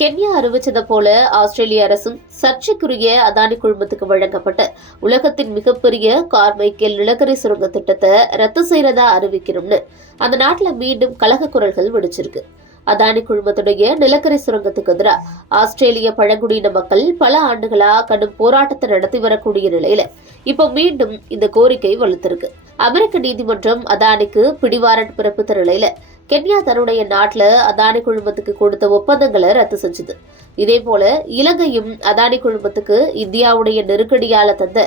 Kenya அறிவிச்சது போல ஆஸ்திரேலிய அரசும் சர்ச்சைக்குரிய அதானி குழுமத்துக்கு வழங்கப்பட்ட உலகத்தின் மிகப்பெரிய கார்மைக்கேல் நிலக்கரி சுரங்க திட்டத்தை ரத்து செய்யறதா அறிவிக்கணும்னு அந்த நாட்டுல மீண்டும் கலக குரல்கள் விடுச்சிருக்கு. அதானி குழுமத்துடைய நிலக்கரி சுரங்கத்துக்கு எதிராக ஆஸ்திரேலிய பழங்குடியின மக்கள் பல ஆண்டுகளா கடும் போராட்டத்தை நடத்தி வரக்கூடிய நிலையில இப்ப மீண்டும் இந்த கோரிக்கை வலுத்திருக்கு. அமெரிக்க நீதிமன்றம் அதானிக்கு பிடிவாரண்ட் பிறப்பித்த நிலையில கென்யா தன்னுடைய நாட்டில் அதானி குழுமத்துக்கு கொடுத்த ஒப்பந்தங்களை ரத்து செஞ்சது. இதே போல இலங்கையும் அதானி குழுமத்துக்கு இந்தியாவுடைய நெருக்கடியால தந்த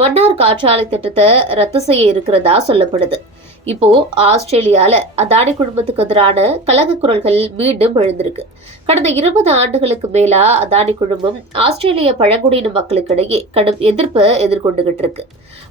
மன்னார் காற்றாலை திட்டத்தை ரத்து செய்ய இருக்கிறதா சொல்லப்படுது. இப்போ ஆஸ்திரேலியால அதானி குழுமத்துக்கு எதிரான கலக குரல்கள் மீண்டும் எழுந்திருக்கு. கடந்த இருபது ஆண்டுகளுக்கு மேலா அதானி குழுமம் ஆஸ்திரேலிய பழங்குடியின மக்களுக்கிடையே கடும் எதிர்ப்பை எதிர்கொண்டுகிட்டு இருக்கு.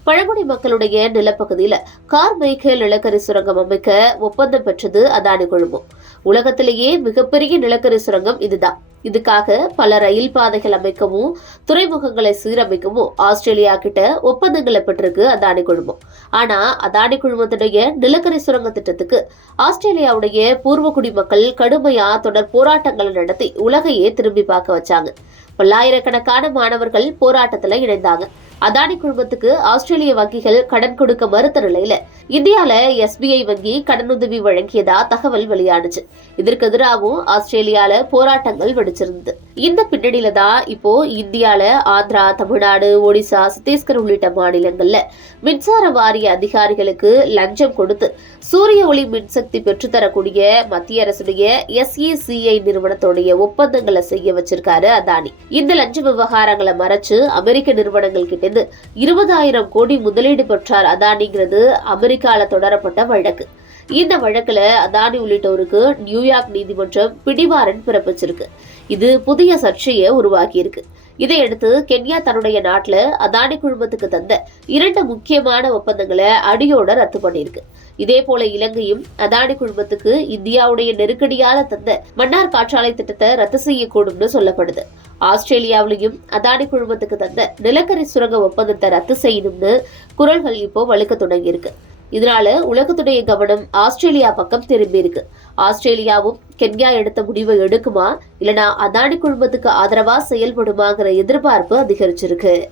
பழங்குடி மக்களுடைய நிலப்பகுதியில கார் மைக்கேல் நிலக்கரி சுரங்கம் அமைக்க ஒப்பந்தம் பெற்றது அதானி குழுமம் உலகத்திலேயே மிகப்பெரிய நிலக்கரி சுரங்கம் இதுதான். இதுக்காக பல ரயில் பாதைகள் அமைக்கவும் துறைமுகங்களை சீரமைக்கவும் ஆஸ்திரேலியா கிட்ட ஒப்பந்தங்களை பெற்றிருக்கு அதானி குழுமம். ஆனா அதானி குழுமத்துடைய நிலக்கரி சுரங்க திட்டத்துக்கு ஆஸ்திரேலியாவுடைய பூர்வ குடிமக்கள் கடுமையா தொடர் போராட்டங்களை நடத்தி உலகையே திரும்பி பார்க்க வச்சாங்க. பல்லாயிரக்கணக்கான மாணவர்கள் போராட்டத்துல இணைந்தாங்க. அதானி குழுமத்துக்கு ஆஸ்திரேலிய வங்கிகள் கடன் கொடுக்க மறுத்த நிலையில இந்தியால எஸ்பிஐ வங்கி கடனுதவி வழங்கியதா தகவல் வெளியானுச்சு. இதற்கு எதிராகவும் ஆஸ்திரேலியால போராட்டங்கள் வெடிச்சிருந்தது இந்த பின்னணியில தான் இப்போ இந்தியால ஆந்திரா தமிழ்நாடு ஒடிசா சத்தீஸ்கர் உள்ளிட்ட மாநிலங்கள்ல மின்சார வாரிய அதிகாரிகளுக்கு லஞ்சம் கொடுத்து சூரிய ஒளி மின்சக்தி பெற்றுத்தரக்கூடிய மத்திய அரசுடைய எஸ்இசிஐ நிறுவனத்துடைய ஒப்பந்தங்களை செய்ய வச்சிருக்காரு அதானி. இந்த லஞ்ச விவகாரங்களை மறைச்சு அமெரிக்க நிறுவனங்கள் கிட்ட இருந்து இருபதாயிரம் கோடி முதலீடு பெற்றார் அதானிங்கிறது அமெரிக்கால தொடரப்பட்ட வழக்கு. இந்த வழக்கில் அதானி உள்ளிட்டோருக்கு நியூயார்க் நீதிமன்றம் பிடிவாரன் பிறப்பிச்சிருக்கு. இது புதிய சர்ச்சையை உருவாக்கியிருக்கு. இதையடுத்து கென்யா தன்னுடைய நாட்டில் அதானி குழுமத்துக்கு தந்த இரண்டு முக்கியமான ஒப்பந்தங்களை அடியோட ரத்து பண்ணியிருக்கு. இதே போல இலங்கையும் அதானி குழுமத்துக்கு இந்தியாவுடைய நெருக்கடியால தந்த மன்னார் காற்றாலை திட்டத்தை ரத்து செய்யக்கூடும்னு சொல்லப்படுது. ஆஸ்திரேலியாவிலையும் அதானி குழுமத்துக்கு தந்த நிலக்கரி சுரங்க ஒப்பந்தத்தை ரத்து செய்யணும்னு குரல்கள் இப்போ வலுக்க தொடங்கியிருக்கு. இதனால உலகத்துடைய கவனம் ஆஸ்திரேலியா பக்கம் திரும்பி இருக்கு. ஆஸ்திரேலியாவும் கென்யா எடுத்த முடிவை எடுக்குமா? இல்லனா அதானி குழுமத்துக்கு ஆதரவா செயல்படுமாங்கிற எதிர்பார்ப்பு அதிகரிச்சிருக்கு.